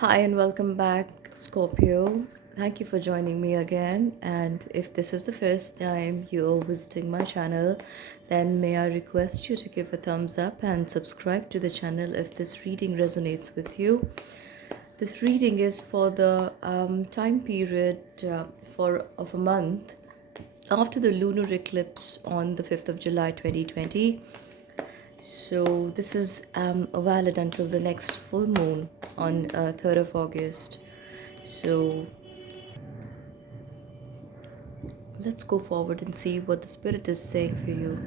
Hi and welcome back, Scorpio. Thank you for joining me again. And if this is the first time you're visiting my channel, then may I request you to give a thumbs up and subscribe to the channel if this reading resonates with you. This reading is for the time period of a month after the lunar eclipse on the 5th of July 2020. So this is valid until the next full moon on 3rd of August. So let's go forward and see what the spirit is saying for you.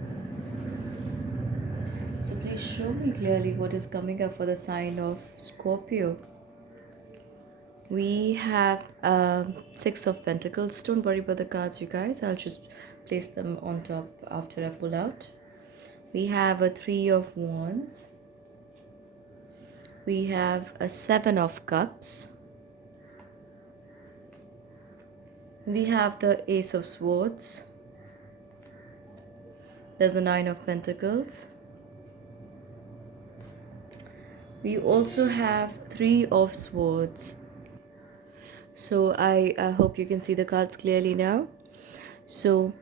So please show me clearly what is coming up for the sign of Scorpio. We have Six of Pentacles. Don't worry about the cards, you guys. I'll just place them on top after I pull out. We have a Three of Wands. We have a Seven of Cups. We have the Ace of Swords. There's the Nine of Pentacles. We also have Three of Swords. So I hope you can see the cards clearly now. So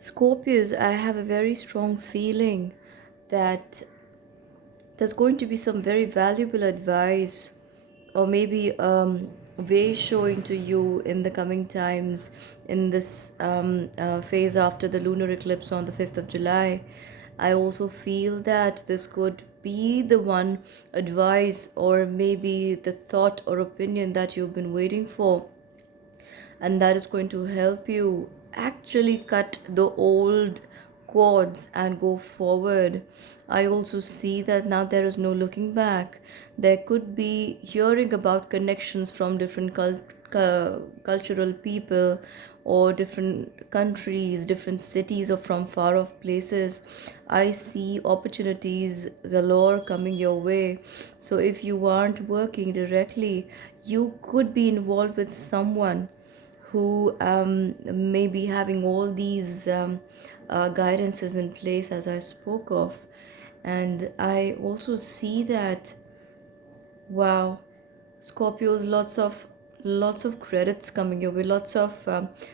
Scorpios, I have a very strong feeling that there's going to be some very valuable advice or maybe way showing to you in the coming times in this phase after the lunar eclipse on the 5th of July. I also feel that this could be the one advice or maybe the thought or opinion that you've been waiting for, and that is going to help you actually cut the old cords and go forward. I also see that now there is no looking back. There could be hearing about connections from different cultural people or different countries, different cities, or from far off places. I see opportunities galore coming your way. So if you aren't working directly, you could be involved with someone who may be having all these guidances in place as I spoke of. And I also see that, wow, Scorpios, lots of credits coming your way, lots of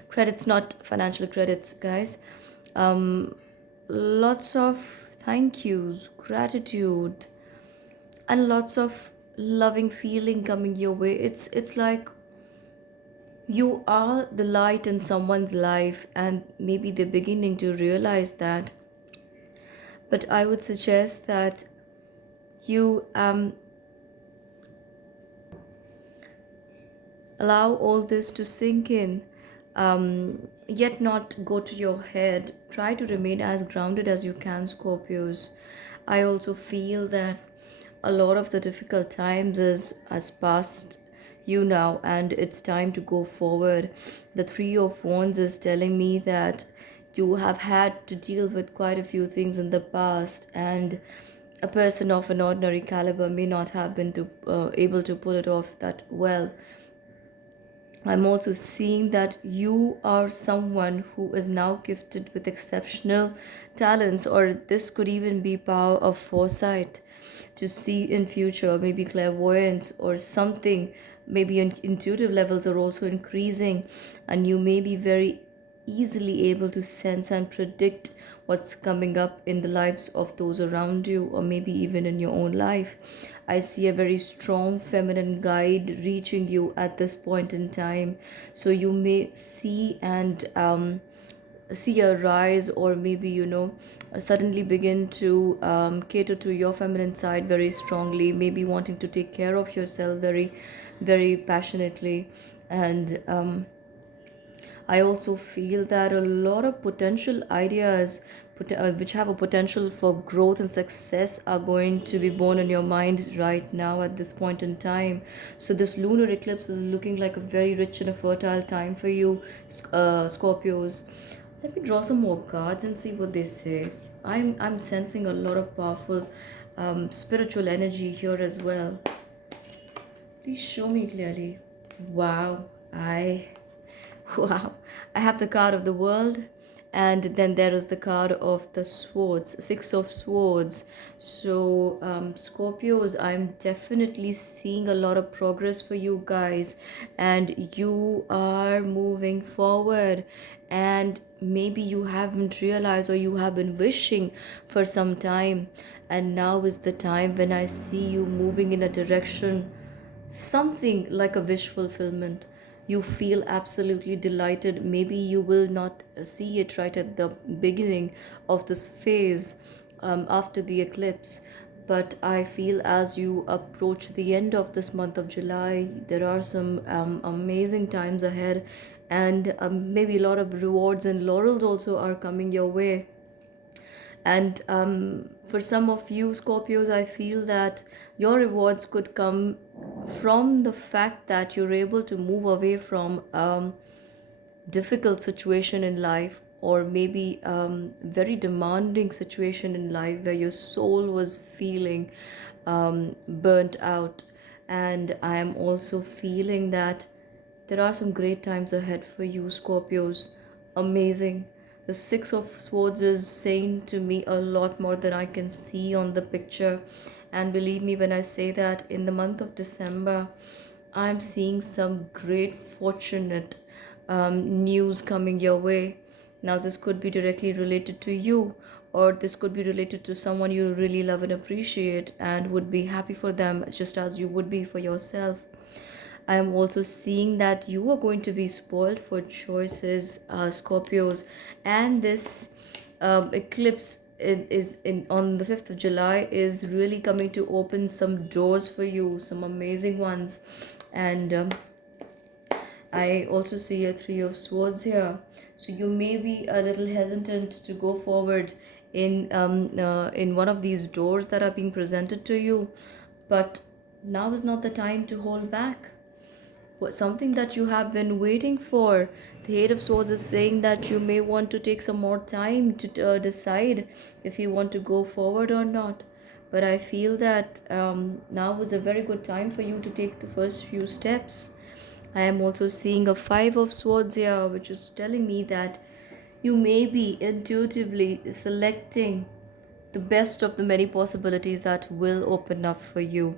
credits, not financial credits, guys. Lots of thank yous, gratitude, and lots of loving feeling coming your way. It's like you are the light in someone's life and maybe they're beginning to realize that. But I would suggest that you allow all this to sink in, yet not go to your head. Try to remain as grounded as you can, Scorpios. I also feel that a lot of the difficult times has passed you now and it's time to go forward. The Three of Wands is telling me that you have had to deal with quite a few things in the past, and a person of an ordinary caliber may not have been able to pull it off that well. I'm also seeing that you are someone who is now gifted with exceptional talents, or this could even be power of foresight to see in future, maybe clairvoyance or something. Maybe intuitive levels are also increasing, and you may be very easily able to sense and predict what's coming up in the lives of those around you, or maybe even in your own life. I see a very strong feminine guide reaching you at this point in time. So you may see and see a rise, or maybe suddenly begin to cater to your feminine side very strongly, maybe wanting to take care of yourself very, very passionately. And I also feel that a lot of potential ideas which have a potential for growth and success are going to be born in your mind right now at this point in time. So this lunar eclipse is looking like a very rich and a fertile time for you, Scorpios. Let me draw some more cards and see what they say. I'm sensing a lot of powerful spiritual energy here as well. Please show me clearly. Wow, I Wow, I have the card of the world And then there is the card of the swords, six of swords. So Scorpios, I'm definitely seeing a lot of progress for you guys, and you are moving forward. And maybe you haven't realized, or you have been wishing for some time, and now is the time when I see you moving in a direction, something like a wish fulfillment. You feel absolutely delighted. Maybe you will not see it right at the beginning of this phase, after the eclipse, but I feel as you approach the end of this month of July, there are some amazing times ahead, and maybe a lot of rewards and laurels also are coming your way. And for some of you Scorpios, I feel that your rewards could come from the fact that you're able to move away from difficult situation in life, or maybe very demanding situation in life where your soul was feeling burnt out. And I am also feeling that there are some great times ahead for you Scorpios. Amazing. The six of swords is saying to me a lot more than I can see on the picture. And believe me when I say that in the month of December, I'm seeing some great fortunate news coming your way. Now, this could be directly related to you, or this could be related to someone you really love and appreciate and would be happy for them just as you would be for yourself. I am also seeing that you are going to be spoiled for choices, Scorpios, and this eclipse is in on the 5th of July is really coming to open some doors for you, some amazing ones. And I also see a three of swords here, so you may be a little hesitant to go forward in one of these doors that are being presented to you, but now is not the time to hold back. What something that you have been waiting for. The Eight of Swords is saying that you may want to take some more time to decide if you want to go forward or not. But I feel that now is a very good time for you to take the first few steps. I am also seeing a Five of Swords here, which is telling me that you may be intuitively selecting the best of the many possibilities that will open up for you.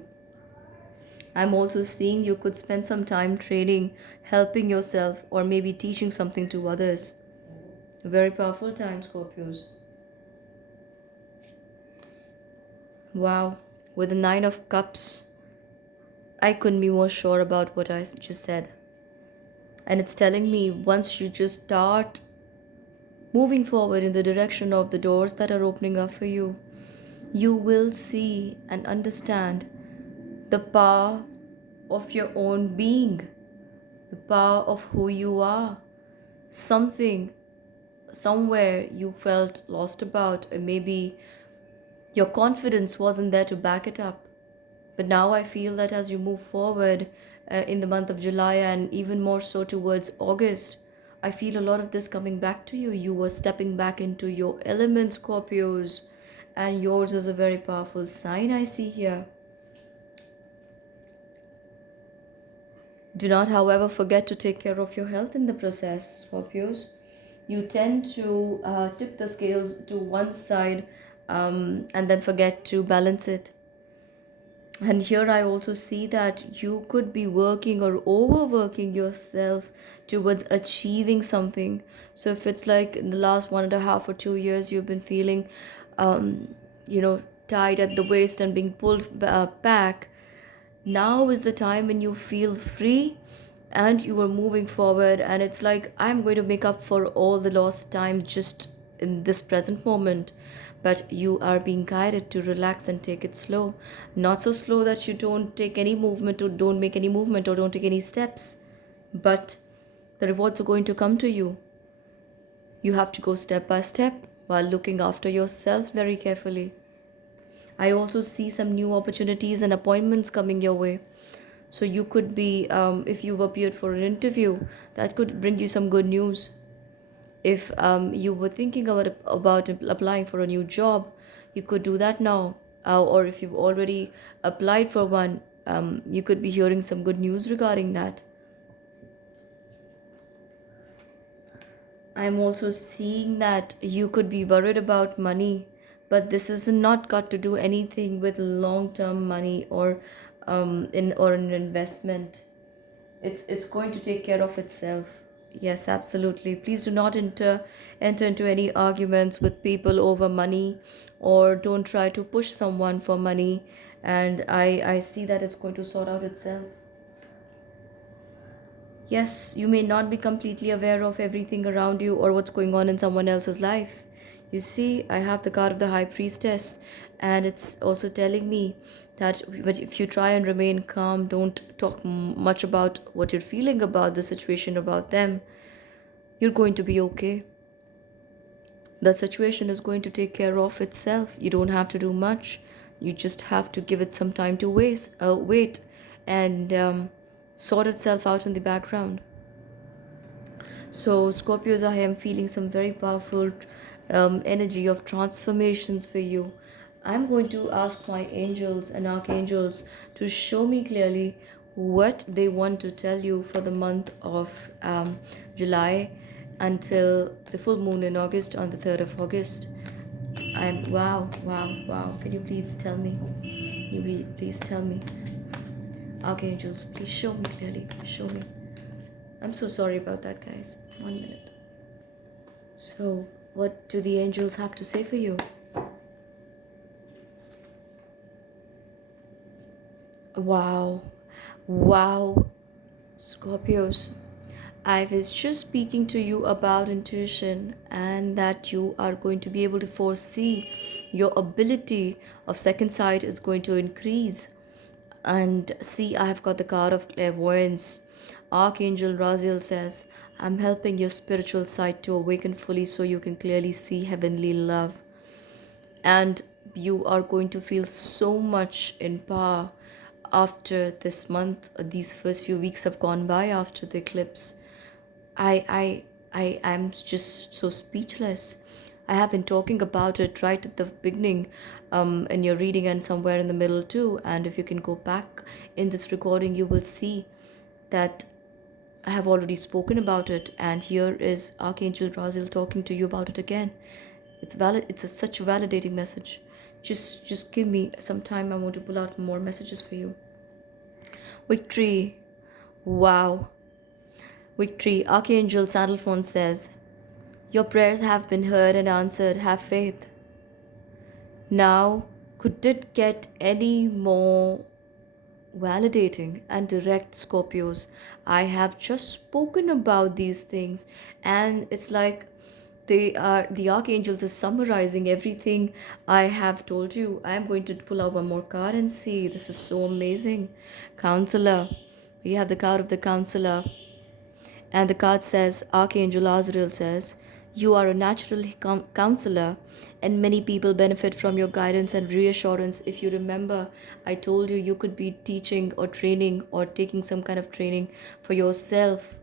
I'm also seeing you could spend some time training, helping yourself, or maybe teaching something to others. A very powerful time, Scorpios. Wow, with the Nine of Cups, I couldn't be more sure about what I just said. And it's telling me once you just start moving forward in the direction of the doors that are opening up for you, you will see and understand the power of your own being, the power of who you are. Something, somewhere you felt lost about, or maybe your confidence wasn't there to back it up. But now I feel that as you move forward in the month of July, and even more so towards August, I feel a lot of this coming back to you. You were stepping back into your element, Scorpios, and yours is a very powerful sign I see here. Do not, however, forget to take care of your health in the process, Scorpios. You tend to tip the scales to one side and then forget to balance it. And here I also see that you could be working or overworking yourself towards achieving something. So if it's like in the last 1.5 or 2 years, you've been feeling, tied at the waist and being pulled back, now is the time when you feel free and you are moving forward, and it's like I'm going to make up for all the lost time just in this present moment. But you are being guided to relax and take it slow, not so slow that you don't take any movement or don't make any movement or don't take any steps, but the rewards are going to come to you. You have to go step by step while looking after yourself very carefully. I also see some new opportunities and appointments coming your way. So you could be, if you've appeared for an interview, that could bring you some good news. If you were thinking about applying for a new job, you could do that now. Or if you've already applied for one, you could be hearing some good news regarding that. I'm also seeing that you could be worried about money, but this is not got to do anything with long-term money or in or an investment. It's going to take care of itself. Yes, absolutely. Please do not enter into any arguments with people over money, or don't try to push someone for money. And I see that it's going to sort out itself. Yes, you may not be completely aware of everything around you or what's going on in someone else's life. You see, I have the card of the High Priestess, and it's also telling me that if you try and remain calm, don't talk much about what you're feeling about the situation, about them, you're going to be okay. The situation is going to take care of itself. You don't have to do much. You just have to give it some time to wait, and sort itself out in the background. So, Scorpios, I am feeling some very powerful energy of transformations for you. I'm going to ask my angels and archangels to show me clearly what they want to tell you for the month of July until the full moon in August on the 3rd of August. Wow, wow, wow. Can you please tell me? Please tell me. Archangels, please show me clearly. Show me. I'm so sorry about that, guys. 1 minute. So, what do the angels have to say for you? Wow. Wow. Scorpios, I was just speaking to you about intuition, and that you are going to be able to foresee your ability of second sight is going to increase. And see, I have got the card of clairvoyance. Archangel Raziel says, I'm helping your spiritual sight to awaken fully so you can clearly see heavenly love. And you are going to feel so much in power after this month. These first few weeks have gone by after the eclipse. I am just so speechless. I have been talking about it right at the beginning, in your reading, and somewhere in the middle too. And if you can go back in this recording, you will see that I have already spoken about it. And here is Archangel Raziel talking to you about it again. It's valid. It's such a validating message. Just give me some time. I want to pull out more messages for you. Victory. Wow. Victory. Archangel Sandalphon says, your prayers have been heard and answered. Have faith. Now, could it get any more validating and direct, Scorpios? I have just spoken about these things, and it's like the archangels is summarizing everything I have told you. I am going to pull out one more card and see. This is so amazing. Counselor. We have the card of the counselor. And the card says, Archangel Azrael says, you are a natural counselor, and many people benefit from your guidance and reassurance. If you remember, I told you you could be teaching or training or taking some kind of training for yourself.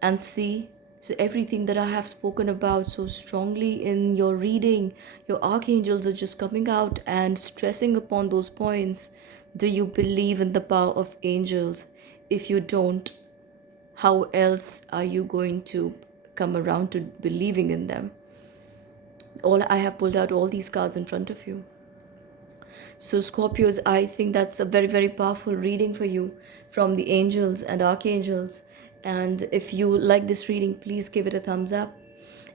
And see, so everything that I have spoken about so strongly in your reading, your archangels are just coming out and stressing upon those points. Do you believe in the power of angels? If you don't, how else are you going to come around to believing in them? All I have pulled out all these cards in front of you. So Scorpios, I think that's a very, very powerful reading for you from the angels and archangels. And if you like this reading, please give it a thumbs up.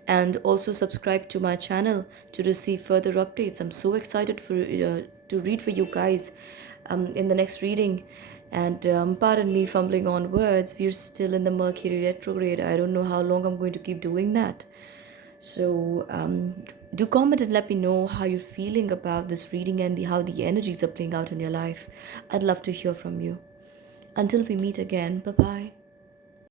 And also subscribe to my channel to receive further updates. I'm so excited to read for you guys in the next reading. And pardon me fumbling on words. We're still in the Mercury retrograde. I don't know how long I'm going to keep doing that. So do comment and let me know how you're feeling about this reading and how the energies are playing out in your life. I'd love to hear from you. Until we meet again, bye-bye.